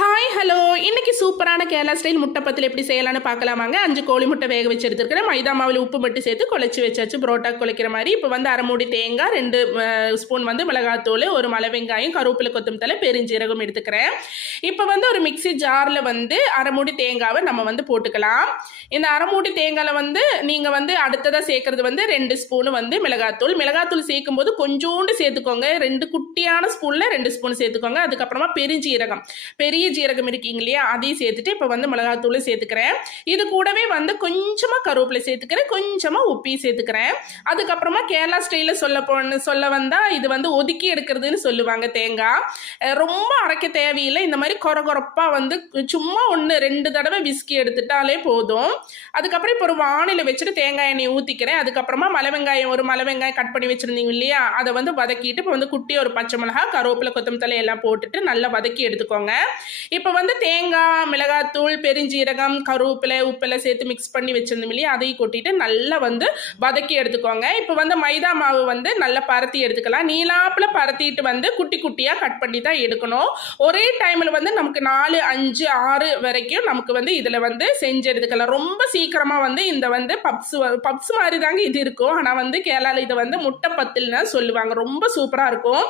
Hi hello இன்றைக்கி சூப்பரான Kerala style முட்டை பத்தில் எப்படி செய்யலாம்னு பார்க்கலாமாங்க? அஞ்சு கோழி முட்டை வேக வச்சு எடுத்துருக்கிறேன் மைதா மாவில் உப்பு மட்டும் சேர்த்து குழச்சி வச்சாச்சு. புரோட்டா குழைக்கிற மாதிரி. இப்போ வந்து அரை மூடி தேங்காய் ரெண்டு ஸ்பூன் வந்து மிளகாத்தூள் ஒரு மலை வெங்காயம் கருவேப்பிலை கொத்தமல்லி தலை பெருஞ்சீரகம் எடுத்துக்கிறேன். இப்போ வந்து ஒரு மிக்ஸி ஜாரில் வந்து அரை மூடி தேங்காவை நம்ம வந்து போட்டுக்கலாம். இந்த அரை மூடி தேங்காயில் வந்து நீங்கள் வந்து அடுத்ததாக சேர்க்குறது வந்து ரெண்டு ஸ்பூனு வந்து மிளகாத்தூள். மிளகாத்தூள் சேர்க்கும் போது கொஞ்சோண்டு சேர்த்துக்கோங்க. ரெண்டு குட்டியான ஸ்பூனில் ரெண்டு ஸ்பூன் சேர்த்துக்கோங்க. அதுக்கப்புறமா பெருஞ்சீரகம். பெரிய ஜீரகம் இருக்கீங்க இல்லையா? அதையும் சேர்த்துட்டு இப்போ வந்து மிளகாத்தூள் சேர்த்துக்கிறேன். இது கூடவே வந்து கொஞ்சமாக கருவேப்பிலை சேர்த்துக்கிறேன். கொஞ்சமாக உப்பையும் சேர்த்துக்கிறேன். அதுக்கப்புறமா கேரளா ஸ்டைலில் சொல்ல போன சொல்ல வந்தால் இது வந்து ஒதுக்கி எடுக்கிறதுன்னு சொல்லுவாங்க தேங்காய். ரொம்ப அரைக்க தேவையில்லை. இந்த மாதிரி கொர கொரப்பாக வந்து சும்மா ஒன்று ரெண்டு தடவை விஸ்கி எடுத்துட்டாலே போதும். அதுக்கப்புறம் இப்போ ஒரு வானிலை வச்சுட்டு தேங்காய் எண்ணெய் ஊற்றிக்கிறேன் அதுக்கப்புறமா மலை வெங்காயம் ஒரு மலை வெங்காயம் கட் பண்ணி வச்சுருந்தீங்க இல்லையா? அதை வந்து வதக்கிட்டு இப்போ வந்து குட்டி ஒரு பச்சை மிளகா கருவேப்பிலை கொத்தமல்லி எல்லாம் போட்டுட்டு நல்லா வதக்கி எடுத்துக்கோங்க. இப்போ வந்து தேங்காய் மிளகாத்தூள் பெருஞ்சீரகம் கருவேப்பிலை உப்பெல்லாம் சேர்த்து மிக்ஸ் பண்ணி வச்சிருந்தோம் இல்லையா? அதையும் கொட்டிட்டு நல்லா வந்து வதக்கி எடுத்துக்கோங்க. இப்போ வந்து மைதா மாவு வந்து நல்லா பரத்தி எடுத்துக்கலாம். நீளாப்பில் பரத்திட்டு வந்து குட்டி குட்டியாக கட் பண்ணி தான் எடுக்கணும். ஒரே டைமில் வந்து நமக்கு நாலு அஞ்சு ஆறு வரைக்கும் நமக்கு வந்து இதில் வந்து செஞ்சு எடுத்துக்கலாம். ரொம்ப சீக்கிரமாக வந்து இந்த வந்து பப்ஸ் பப்ஸ் மாதிரி தாங்க இது இருக்கும். ஆனால் வந்து கேரளாவில் இதை வந்து முட்டை பத்தில்னு சொல்லுவாங்க. ரொம்ப சூப்பராக இருக்கும்.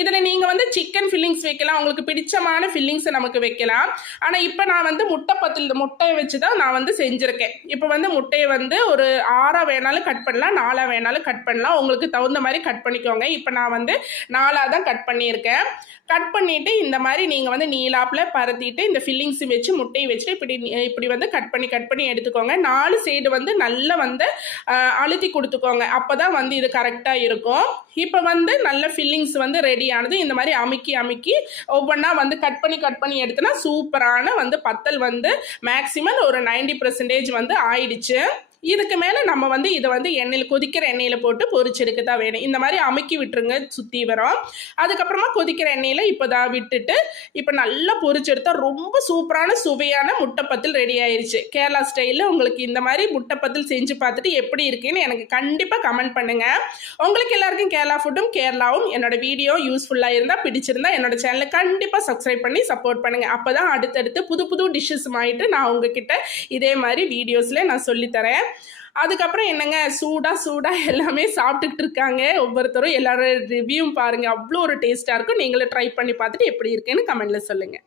இதில் நீங்கள் வந்து சிக்கன் ஃபில்லிங்ஸ் வைக்கலாம். உங்களுக்கு பிடிச்சமான ஃபில்லிங்ஸை நமக்கு வைக்கலாம். ஆனால் இப்போ நான் வந்து முட்டை பத்தில் முட்டையை வச்சு தான் நான் வந்து செஞ்சுருக்கேன். இப்போ வந்து முட்டையை வந்து ஒரு ஆறாக வேணாலும் கட் பண்ணலாம் நாலாக வேணாலும் கட் பண்ணலாம். உங்களுக்கு தகுந்த மாதிரி கட் பண்ணிக்கோங்க. இப்போ நான் வந்து நாலாக தான் கட் பண்ணியிருக்கேன். கட் பண்ணிவிட்டு இந்த மாதிரி நீங்கள் வந்து நீலாப்பில் பரத்திட்டு இந்த ஃபில்லிங்ஸ் வச்சு முட்டையை வச்சுட்டு இப்படி இப்படி வந்து கட் பண்ணி கட் பண்ணி எடுத்துக்கோங்க. நாலு சைடு வந்து நல்லா வந்து அழுத்தி கொடுத்துக்கோங்க. அப்போ தான் வந்து இது கரெக்டாக இருக்கும். இப்போ வந்து நல்ல ஃபில்லிங்ஸ் வந்து ரெடி ஆனது. இந்த மாதிரி அமுக்கி அமுக்கி ஒவ்வொன்றா வந்து கட் பண்ணி கட் பண்ணி எடுத்தனா சூப்பரான வந்து பத்தல் வந்து மேக்ஸிமம் ஒரு 90% பர்சன்டேஜ் வந்து ஆயிடுச்சு. இதுக்கு மேலே நம்ம வந்து இதை வந்து எண்ணெயில் கொதிக்கிற எண்ணெயில் போட்டு பொரிச்செடுக்க தான் வேணும். இந்த மாதிரி அமுக்கி விட்டுருங்க சுற்றி வரும் அதுக்கப்புறமா கொதிக்கிற எண்ணெயில் இப்போ தான் விட்டுட்டு இப்போ நல்லா பொரிச்செடுத்தா ரொம்ப சூப்பரான சுவையான முட்டைப்பத்தில் ரெடி ஆயிடுச்சு கேரளா ஸ்டைலில் உங்களுக்கு இந்த மாதிரி முட்டைப்பத்தில் செஞ்சு பார்த்துட்டு எப்படி இருக்குன்னு எனக்கு கண்டிப்பாக கமெண்ட் பண்ணுங்கள் உங்களுக்கு எல்லாருக்கும் கேரளா ஃபுட்டும் கேரளாவும் என்னோட வீடியோ யூஸ்ஃபுல்லாக இருந்தால் பிடிச்சிருந்தா என்னோட சேனலை கண்டிப்பாக சப்ஸ்கிரைப் பண்ணி சப்போர்ட் பண்ணுங்கள் அப்போ தான் அடுத்தடுத்து புது புது டிஷ்ஷஸ் ஆகிட்டு நான் உங்ககிட்ட இதே மாதிரி வீடியோஸில் நான் சொல்லித்தரேன் அதுக்கப்புறம் என்னங்க சூடாக சூடாக எல்லாமே சாப்பிட்டுக்கிட்டு இருக்காங்க. ஒவ்வொருத்தரும் எல்லாரும் ரிவ்யூவும் பாருங்கள் அவ்வளோ ஒரு டேஸ்ட்டாக இருக்கும். நீங்களும் ட்ரை பண்ணி பார்த்துட்டு எப்படி இருக்குன்னு கமெண்ட்டில் சொல்லுங்கள்